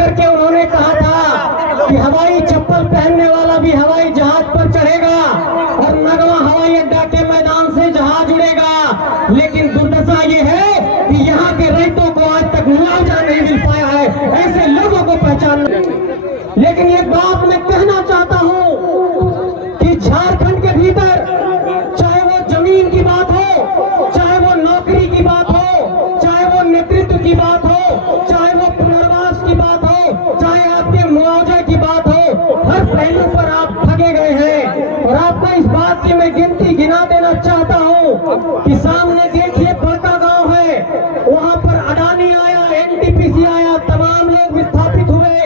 करके उन्होंने कहा था कि हवाई चप्पल पहनने वाला भी हवाई जहाज पर चढ़ेगा और नगवा हवाई अड्डा के मैदान से जहाज उड़ेगा। लेकिन दुर्दशा ये है कि यहाँ के रैयतों को आज तक मुआवजा नहीं मिल पाया है, ऐसे लोगों को पहचानना। लेकिन एक बात मैं कहना चाहता हूँ कि झारखंड के भीतर चाहे वो जमीन की बात हो, चाहे वो नौकरी की बात हो, चाहे वो नेतृत्व की बात हो, चाहे वो पुनर्वास की बात हो, चाहे आपके मुआवजे की बात हो, हर पहलू पर आप ठगे गए हैं। और आपको इस बात की मैं गिनती गिना देना चाहता हूँ कि सामने देखिए बड़का गांव है, वहां पर अडानी आया, एनटीपीसी आया, तमाम लोग विस्थापित हुए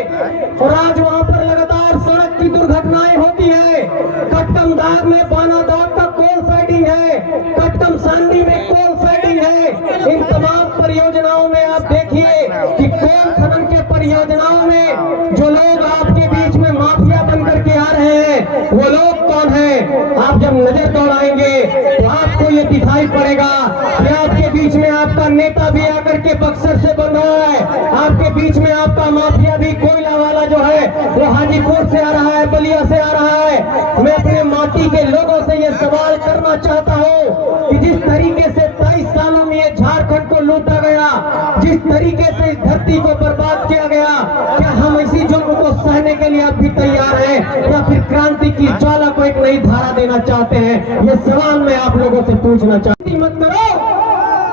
और आज वहां पर लगातार सड़क की दुर्घटनाएं होती है। कट्टम दाग में बानादौर का कोल साइडिंग है, कट्टम सांडी में कोल साइडिंग है। इन तमाम परियोजनाओं में आप देखिए कि कोल खनन के परियोजनाओं में जो लोग आपके बीच में माफिया बन करके आ रहे हैं, वो लोग कौन है? आप जब नजर दौड़ाएंगे तो आपको ये दिखाई पड़ेगा कि आपके बीच में आपका नेता भी आकर के बक्सर से बन रहा है, आपके बीच में आपका माफिया भी कोयला वाला जो है वो हाजीपुर से आ रहा है, बलिया से आ रहा है। मैं अपने माटी के लोगों से ये सवाल करना चाहता हूँ कि जिस तरीके से 23 सालों में ये झारखंड को लूटा गया, जिस तरीके से इस धरती को बर्बाद किया गया, क्या हम इसी जुर्म को सहने के लिए अब भी तैयार हैं या फिर क्रांति की ज्वाला को एक नई धारा देना चाहते हैं? ये सवाल मैं आप लोगों से पूछना चाहती हूं। मत करो।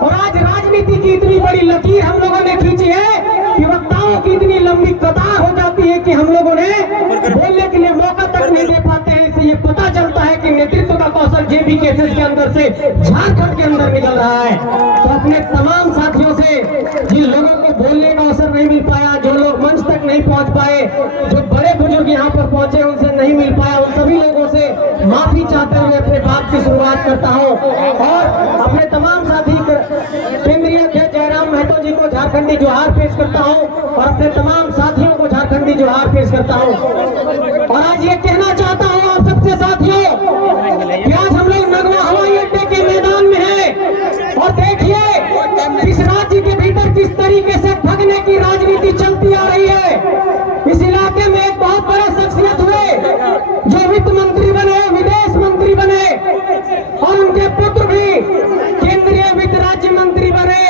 और आज राजनीति की इतनी बड़ी लकीर हम लोगों ने खींची है कि वक्ताओं की इतनी लंबी कतार हो जाती है कि हम लोगों ने बोलने के लिए मौका तक नहीं दे पाते हैं। इससे ये पता चलता है कि नेतृत्व का कौशल जेबी केसेस के अंदर से झारखंड के अंदर निकल रहा है। तो अपने तमाम साथियों से, जिन लोगों को बोलने का अवसर नहीं मिल पाया, जो लोग मंच तक नहीं पहुंच पाए, जो बड़े बुजुर्ग यहाँ पर पहुंचे उनसे नहीं मिल पाया, उन सभी लोगों से माफी चाहते हुए अपने बात की शुरुआत करता हूँ और अपने तमाम साथी केंद्रीय अध्यक्ष जयराम महतो जी को झारखंडी जोहार पेश करता हूँ और अपने तमाम साथियों को झारखंडी जोहार पेश करता हूँ। और आज ये कहना चाहता हूँ आप सबसे साथियों कि आज हम लोग नगवा हवाई अड्डे के मैदान में हैं और देखिए इस राज्य के भीतर किस तरीके से ठगने की राजनीति चलती आ रही है। इस इलाके में एक बहुत बड़े शख्सियत हुए जो वित्त मंत्री बने, विदेश मंत्री बने और उनके पुत्र भी केंद्रीय वित्त राज्य मंत्री बने,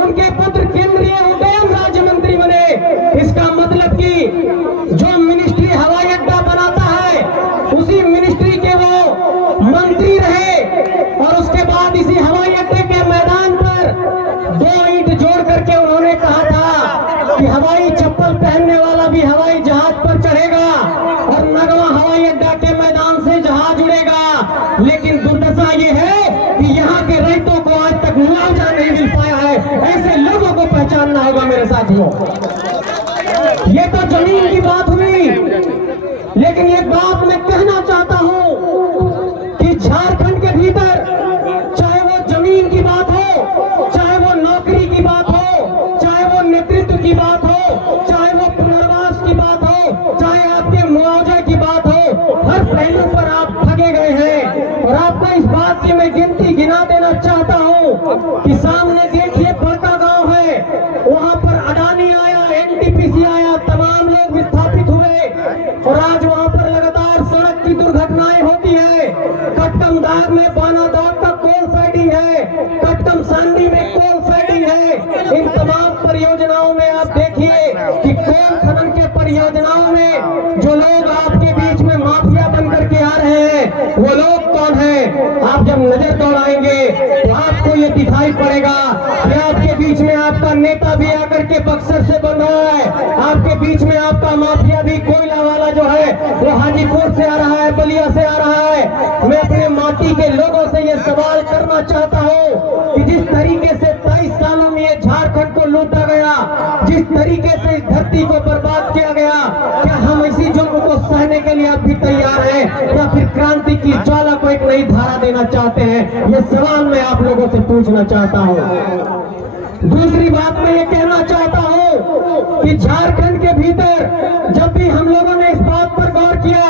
उनके पुत्र केंद्रीय उड्डयन राज्य मंत्री बने। इसका मतलब कि जो मिनिस्ट्री हवाई अड्डा बनाता है उसी मिनिस्ट्री के वो मंत्री रहे और उसके बाद इसी हवाई अड्डे के मैदान पर 2 ईंट जोड़ करके उन्होंने कहा था कि हवाई चप्पल पहनने वाला भी हवाई जहाज पर चढ़ेगा और नगवा हवाई अड्डा के मैदान से जहाज उड़ेगा। लेकिन दुर्दशा ये है कि यहाँ के रैयतों को आज तक मुआवजा नहीं मिल पाया है, ऐसे लोगों को पहचानना होगा मेरे साथियों। ये तो जमीन की बात हुई, लेकिन एक बात मैं कहना चाहता हूँ कि झारखंड के भीतर चाहे वो जमीन की बात हो, चाहे वो नौकरी की बात हो, चाहे वो नेतृत्व की बात हो, चाहे वो पुनर्वास की बात हो, चाहे आपके मुआवजे की बात हो, हर पहलू पर आप ठगे गए हैं। और आपको इस बात की मैं गिनती गिना देना चाहता हूँ कि सामने देखिए बड़का गांव है, वहां पर अडानी आया, एनटीपीसी आया, तमाम लोग विस्थापित हुए और आज वहां पर लगातार सड़क की दुर्घटनाएं होती है। कट्टम दाग में बानादौर का कोल साइडिंग है, कट्टम सांडी में कोल साइडिंग है। इन तमाम परियोजनाओं में आप देखिए कि कोल खनन के परियोजनाओं में जो लोग आपके बीच में माफिया बन करके आ रहे हैं, वो लोग कौन है? आप जब नजर दौड़ाएंगे तो आपको ये दिखाई पड़ेगा कि आपके बीच में आपका नेता भी आकर के बक्सर से बन रहा है, आपके बीच में आपका माफिया भी कोयला वाला जो है वो हाजीपुर से आ रहा है, बलिया से आ रहा है। मैं अपने माटी के लोगों से ये सवाल करना चाहता हूँ कि जिस तरीके से 23 सालों में ये झारखंड को लूटा गया, जिस तरीके से इस धरती को बर्बाद किया गया, क्या हम इसी जुर्म को सहने के लिए अब भी तैयार हैं या फिर क्रांति की ज्वाला को एक नई धारा देना चाहते हैं? ये सवाल मैं आप लोगों से पूछना चाहता हूँ। दूसरी बात मैं ये कहना चाहता हूँ कि झारखंड के भीतर जब भी हम लोगों ने इस बात पर गौर किया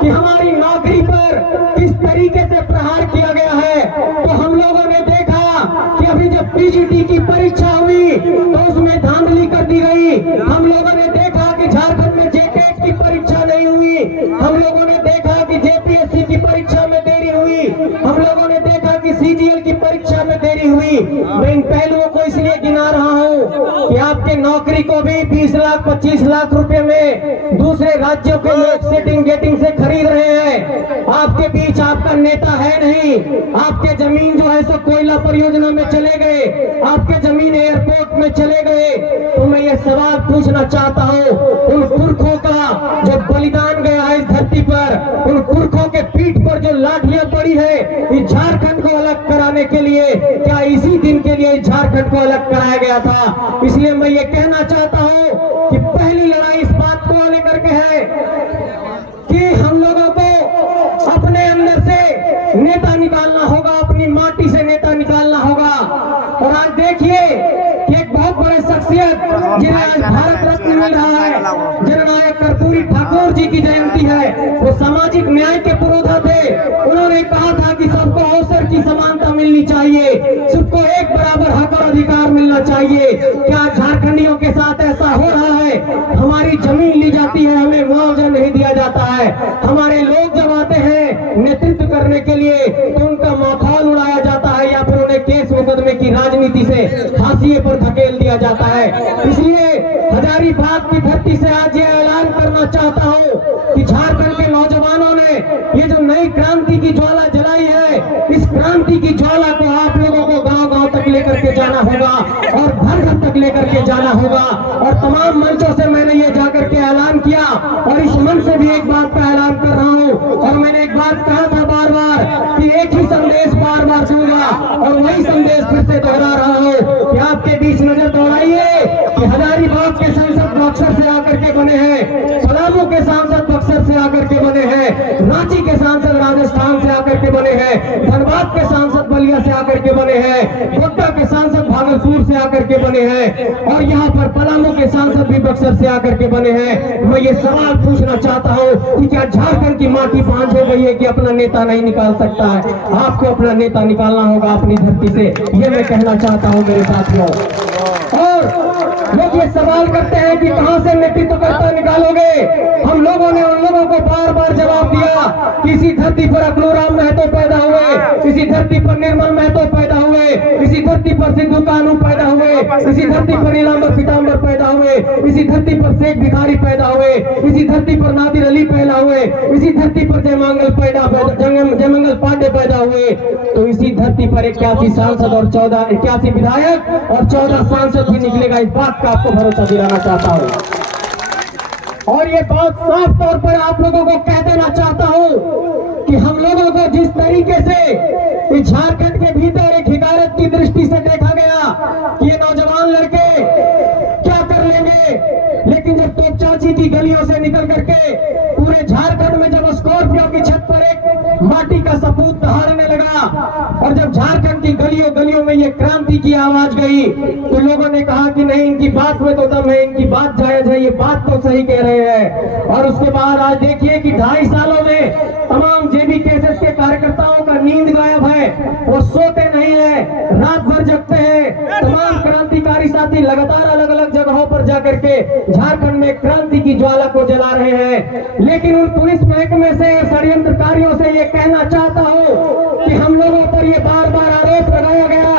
कि हमारी नौकरी पर किस तरीके से प्रहार किया गया है, तो हम लोगों ने देखा कि अभी जब पीजीटी की परीक्षा हुई तो उसमें धांधली कर दी गई। हम लोगों ने देखा नहीं। मैं इन पहलुओं को इसलिए गिना रहा हूँ कि आपके नौकरी को भी 20 लाख 25 लाख रुपए में दूसरे राज्यों के लोग सेटिंग गेटिंग से खरीद रहे हैं। आपके बीच आपका नेता है नहीं। आपके जमीन जो है सो कोयला परियोजना में चले गए, आपके जमीन एयरपोर्ट में चले गए। तो मैं ये सवाल पूछना चाहता हूँ, उन पुरखों का जो बलिदान गया है इस धरती पर, उन पुरखों के पीठ पर जो लाठियां पड़ी है इस झारखंड को अलग कराने के लिए, क्या इसी दिन के लिए झारखंड को अलग कराया गया था? इसलिए मैं ये कहना चाहता हूँ कि पहली लड़ाई इस बात को लेकर के है कि हम लोगों को अपने अंदर से नेता निकालना होगा, अपनी माटी से नेता निकालना होगा। और आज देखिए कि एक बहुत बड़े शख्सियत जिन्हें आज भारत रत्न मिल रहा है, जननायक कर्पूरी ठाकुर जी की जयंती है, वो सामाजिक न्याय के पुरोधा थे। उन्होंने कहा था कि सबको अवसर की समानता मिलनी चाहिए, सबको एक बराबर हक और अधिकार मिलना चाहिए। क्या झारखंडियों के साथ ऐसा हो रहा है? हमारी जमीन ली जाती है, हमें मुआवजा नहीं दिया जाता है। हमारे लोग जब आते हैं नेतृत्व करने के लिए तो उनका माखौल उड़ाया जाता है या फिर उन्हें केस मुकदमे की राजनीति से फांसी पर धकेल दिया जाता है। इसलिए हजारीबाग की धरती से आज ये ऐलान करना चाहता हूँ कि झारखंड के नौजवानों ने ये जो नई क्रांति की ज्वाला जलाई है, इस क्रांति की ज्वाला को आप लोगों को गांव-गांव तक लेकर के जाना होगा और घर-घर तक लेकर के जाना होगा। और तमाम मंचों से मैंने ये जाकर के ऐलान किया और इस मंच से भी एक बात का ऐलान कर रहा हूँ। और मैंने एक बात कहा था बार बार कि एक ही संदेश बार बार दूंगा और वही संदेश फिर से दोहरा रहा हूँ कि आपके बीच नजर दौड़ाइए कि हजारीबाग के सांसद बक्सर से आकर के बने हैं, पलामू के सांसद बक्सर से आकर के बने हैं, रांची के सांसद राजस्थान से आकर के बने हैं, धनबाद के सांसद बलिया से आकर के बने हैं, गोड्डा के सांसद भागलपुर से आकर के बने हैं और यहाँ पर पलामू के सांसद भी बक्सर से आकर के बने हैं। मैं ये सवाल पूछना चाहता हूँ कि क्या झारखंड की माटी पांच हो गई है कि अपना नेता नहीं निकाल सकता है? आपको अपना नेता निकालना होगा अपनी धरती से, ये मैं कहना चाहता हूँ मेरे साथियों। और लोग ये सवाल करते हैं कि कहां से नेतृत्वकर्ता निकालोगे? हम लोगों ने उन लोगों को बार बार जवाब दिया कि इसी धरती पर अकलूराम महतो पैदा हुए, इसी धरती पर निर्मल महतो पैदा हुए, इसी धरती पर सिद्धू कानू पैदा हुए, इसी धरती पर नीलांबर पीतांबर पैदा हुए, इसी धरती पर शेख भिखारी पैदा हुए, इसी धरती पर नादिर अली पैदा हुए, इसी धरती पर जयमंगल पांडे पैदा हुए। तो इसी धरती पर 81 सांसद और 81 विधायक और 14 सांसद भी निकलेगा, इस बात का आपको भरोसा दिलाना चाहता हूं। और ये बात साफ तौर पर आप लोगों को कह देना चाहता हूं कि हम लोगों को जिस तरीके से झारखंड के भीतर एक हिकारत की दृष्टि से देखा गया कि ये नौजवान लड़के क्या कर लेंगे, लेकिन जब तोपचाची की गलियों से निकल करके पूरे झारखंड में जब स्कॉर्पियो की छत पर एक माटी का सपूत दहाड़ने लगा और जब झारखंड की गलियों गलियों में ये क्रांति की आवाज गई तो लोगों ने कहा कि नहीं, इनकी बात में तो दम है, इनकी बात जायज है, ये बात तो सही कह रहे हैं। और उसके बाद आज देखिए कि 2.5 सालों में तमाम जेबी केसेस के कार्यकर्ताओं का नींद गायब है, वो सोते नहीं है, रात भर जगते हैं। तमाम क्रांतिकारी साथी लगातार अलग अलग जगहों पर जाकर के झारखंड में क्रांति की ज्वाला को जला रहे हैं। लेकिन उन पुलिस महकमे से, षड्यंत्रकारियों से ये कहना चाहता हूँ कि हम लोगों पर ये बार बार आरोप लगाया गया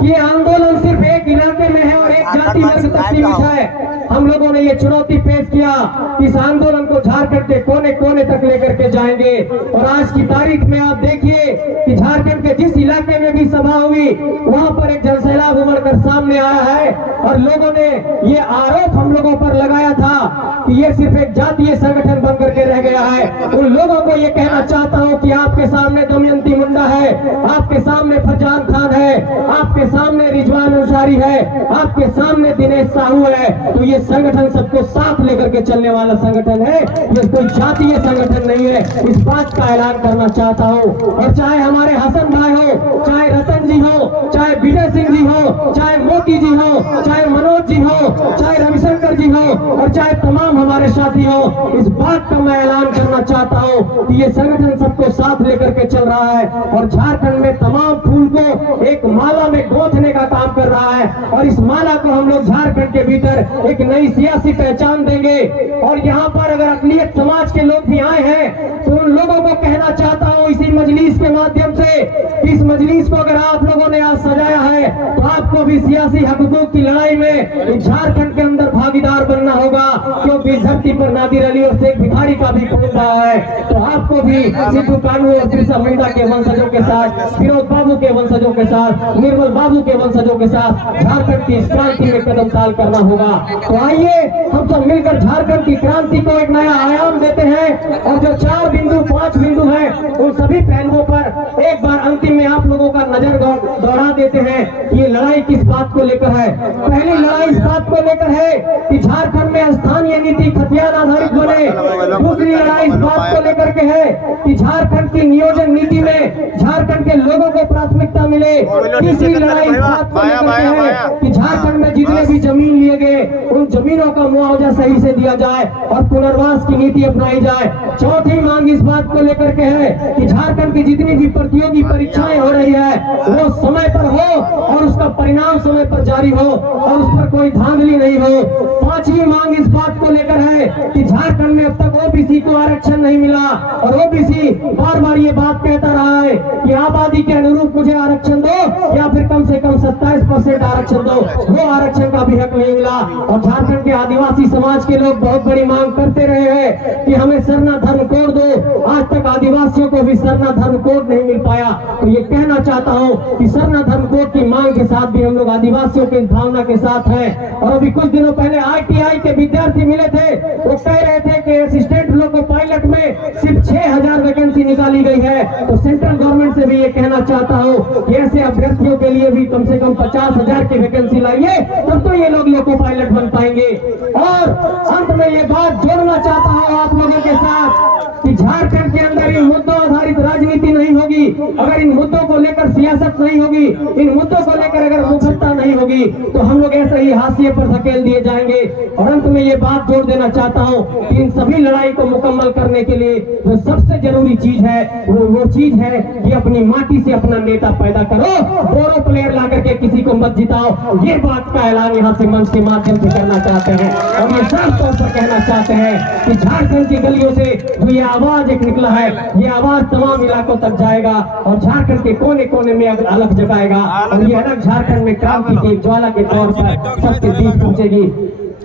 कि ये आंदोलन सिर्फ एक इलाके में है और एक जाति वर्ग तक सीमित है। हम लोगों ने ये चुनौती पेश किया कि इस आंदोलन को झारखंड के कोने कोने तक लेकर के जाएंगे। और आज की तारीख में आप देखिए कि झारखंड के जिस इलाके में भी सभा हुई वहां पर एक जनसैलाब उमड़ कर सामने आया है और लोगों ने ये आरोप हम लोगों पर लगाया था कि ये सिर्फ एक जातीय संगठन बन करके रह गया है। उन लोगों को ये कहना चाहता हूँ कि आपके सामने दमयंती मुंडा है, आपके सामने फरजान खान है, आपके सामने रिजवान अंसारी है, आपके सामने दिनेश साहू है। तो ये संगठन सबको साथ लेकर के चलने वाला संगठन है, ये कोई जातीय संगठन नहीं है, इस बात का ऐलान करना चाहता हूँ। और चाहे हमारे हसन भाई हो, चाहे रतन जी हो, चाहे विजय सिंह जी हो, चाहे मोती जी हो, चाहे मनोज जी हो, चाहे रविशंकर जी हो और चाहे तमाम हमारे साथी हो, इस बात का मैं ऐलान करना चाहता हूँ कि ये संगठन सबको साथ लेकर के चल रहा है और झारखंड में तमाम फूल को एक माला में गोथने का काम कर रहा है। और इस माला को हम लोग झारखंड के भीतर एक नई सियासी पहचान देंगे। और यहाँ पर अगर अकलियत समाज के लोग भी आए हैं तो उन लोगों को कहना चाहता हूँ इसी मजलिस के माध्यम से इस मजलिस को अगर आप लोगों ने आज सजाया है तो आपको भी सियासी हकूक की लड़ाई में झारखंड के अंदर भागीदार बनना होगा, क्योंकि इस धरती पर नादिर अली और शेख भिखारी का भी खून रहा है। तो आपको भी सिद्धू कानू और बिरसा मुंडा के वंशजों के साथ, विनोद बाबू के वंशजों के साथ, निर्मल बाबू के वंशजों के साथ झारखंड की इस क्रांति में कदम ताल करना होगा। तो आइए हम सब मिलकर झारखंड की क्रांति को एक नया आयाम देते हैं, और जो 4 बिंदु 5 बिंदु हैं उन सभी पहलुओं पर एक बार अंतिम में आप लोगों का नजर दौड़ा देते हैं कि ये लड़ाई किस बात को लेकर है। पहली लड़ाई इस बात को लेकर है कि झारखंड में स्थानीय नीति खतियान आधारित बने। दूसरी लड़ाई इस बात को लेकर के है कि झारखंड की नियोजन नीति में झारखंड के लोगों को प्राथमिकता मिले। तीसरी लड़ाई इस बात को लेकर के है कि झारखंड में जितने भी जमीन लिए गए उन जमीनों का मुआवजा सही से दिया जाए और पुनर्वास की नीति अपनाई जाए। चौथी मांग इस बात को लेकर के है कि झारखंड की जितनी भी प्रतियोगी परीक्षाएं हो रही है वो समय पर हो और उसका परिणाम समय पर जारी हो और उस पर कोई धांधली नहीं हो। पांचवी मांग इस बात को लेकर है कि झारखंड में अब तक ओबीसी को आरक्षण नहीं मिला और ओबीसी बार बार ये बात कहता रहा है कि आबादी के अनुरूप मुझे आरक्षण दो या फिर कम से कम 27% आरक्षण दो, वो आरक्षण का भी हक नहीं मिला। और झारखंड के आदिवासी समाज के लोग बहुत बड़ी मांग करते रहे हैं कि हमें सरना धर्म कोड दो। आज तक आदिवासियों को भी सरना धर्म कोड नहीं मिल पाया। तो ये कहना चाहता हूँ कि सरना धर्म कोड की मांग के साथ भी हम लोग आदिवासियों की भावना के साथ हैं। और अभी कुछ दिनों पहले ITI के विद्यार्थी मिले थे, वो कह रहे थे कि असिस्टेंट लोको पायलट में सिर्फ 6000 वैकेंसी निकाली गई है। तो सेंट्रल गवर्नमेंट से भी ये कहना चाहता हूँ कि ऐसे अभ्यर्थियों के लिए भी कम से कम 50,000 की वैकेंसी लाइए, तब तो ये लोग लोको पायलट बन पाएंगे। और अंत में ये बात जोड़ना चाहता हूँ आप लोगों के साथ कि झारखंड के अंदर इन मुद्दों आधारित राजनीति नहीं होगी, अगर इन मुद्दों को लेकर सियासत नहीं होगी, इन मुद्दों को लेकर अगर मुखरता नहीं होगी तो हम लोग ऐसे ही हाशिए पर धकेल दिए जाएंगे। और अंत में ये बात जोड़ देना चाहता हूँ कि इन सभी लड़ाई को मुकम्मल करने के लिए जो सबसे जरूरी चीज है वो चीज है कि अपनी माटी से अपना नेता पैदा करो, बोरो प्लेयर ला करके किसी को मत जिताओ। ये बात का ऐलान यहाँ से मंच के माध्यम से करना चाहते हैं और ये साफ तौर पर कहना चाहते हैं कि झारखंड की गलियों से जो ये आवाज एक निकला है, ये आवाज तमाम इलाकों तक जाएगा और झारखंड के कोने कोने में अलग जगाएगा और ये अलग झारखंड में क्रांति की ज्वाला के तौर पर सबके बीच पहुंचेगी।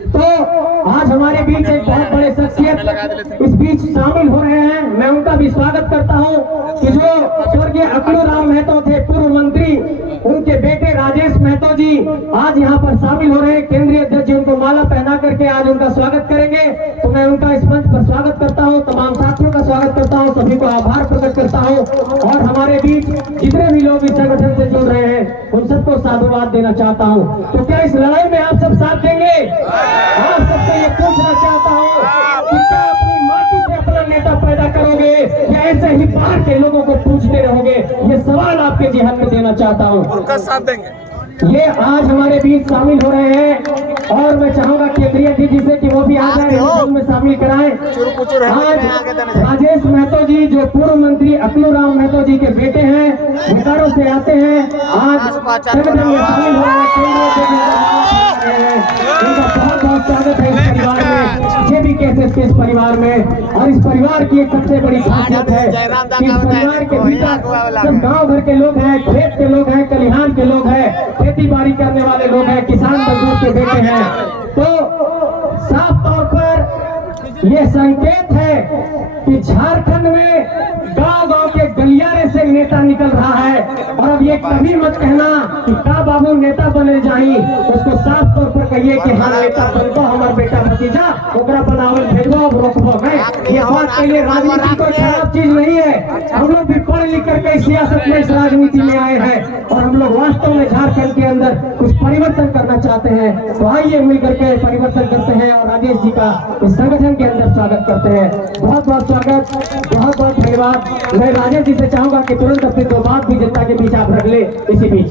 तो आज हमारे बीच एक बहुत बड़े शख्सियत इस बीच शामिल हो रहे हैं। मैं उनका भी स्वागत करता हूं कि जो स्वर्गीय अकलू राम महतो थे, पूर्व मंत्री, उनके बेटे राजेश महतो जी आज यहाँ पर शामिल हो रहे हैं। केंद्रीय अध्यक्ष जी उनको माला पहना करके आज उनका स्वागत करेंगे। तो मैं उनका इस मंच पर स्वागत करता हूँ, तमाम साथियों का स्वागत करता हूँ, सभी को आभार प्रकट करता हूँ। और हमारे बीच जितने भी लोग इस संगठन से जुड़ रहे हैं उन सबको साधुवाद देना चाहता हूँ। तो क्या इस लड़ाई में आप सब साथ देंगे? आप सबसे ये पूछना चाहता हूँ कि क्या अपनी माटी से अपना नेता पैदा करोगे या ऐसे ही बाहर के लोगों को पूछते रहोगे? ये सवाल आपके जिहन में देना चाहता हूँ। उनका साथ देंगे। ये आज हमारे बीच शामिल हो रहे हैं और मैं चाहूंगा केंद्रीय अध्यक्ष जी से कि वो भी आ जाए में शामिल कराएं। आज राजेश महतो जी जो पूर्व मंत्री अकलू राम महतो जी के बेटे हैं, बोकारो से आते हैं, आज संगठन में शामिल हो रहे हैं। इनका बहुत बहुत स्वागत है इस परिवार में, जेबी केसेस के इस परिवार में। और इस परिवार की एक सबसे बड़ी खासियत है कि इस परिवार के भीतर सब गांव भर के लोग हैं, खेत के लोग हैं, खलिहान के लोग हैं, खेती बाड़ी करने वाले लोग हैं, किसान मजदूर के बेटे हैं। तो साफ तौर पर यह संकेत है कि झारखंड में गांव-गांव के गलियारे से नेता निकल रहा है। और अब ये कभी मत कहना कि का बाबू नेता बने जाई, उसको साफ तौर पर कहिए कि हाँ नेता बनबो, हमार बेटा भतीजा ओकरा बनावल भेजबो रोकबो। ये बात के लिए राजनीति कोई खराब चीज नहीं है। हम लोग भी पढ़ लिख करके सियासत में इस राजनीति में आए हैं और हम लोग वास्तव में झारखंड के अंदर कुछ परिवर्तन करना चाहते हैं। तो आइए मिलकर के परिवर्तन करते हैं और राजेश जी का इस संगठन के अंदर स्वागत करते हैं। बहुत बहुत स्वागत, बहुत बहुत धन्यवाद। मैं राजेश जी से चाहूंगा कि तुरंत अपनी दो बात भी जनता के बीच आप रख ले। इसी बीच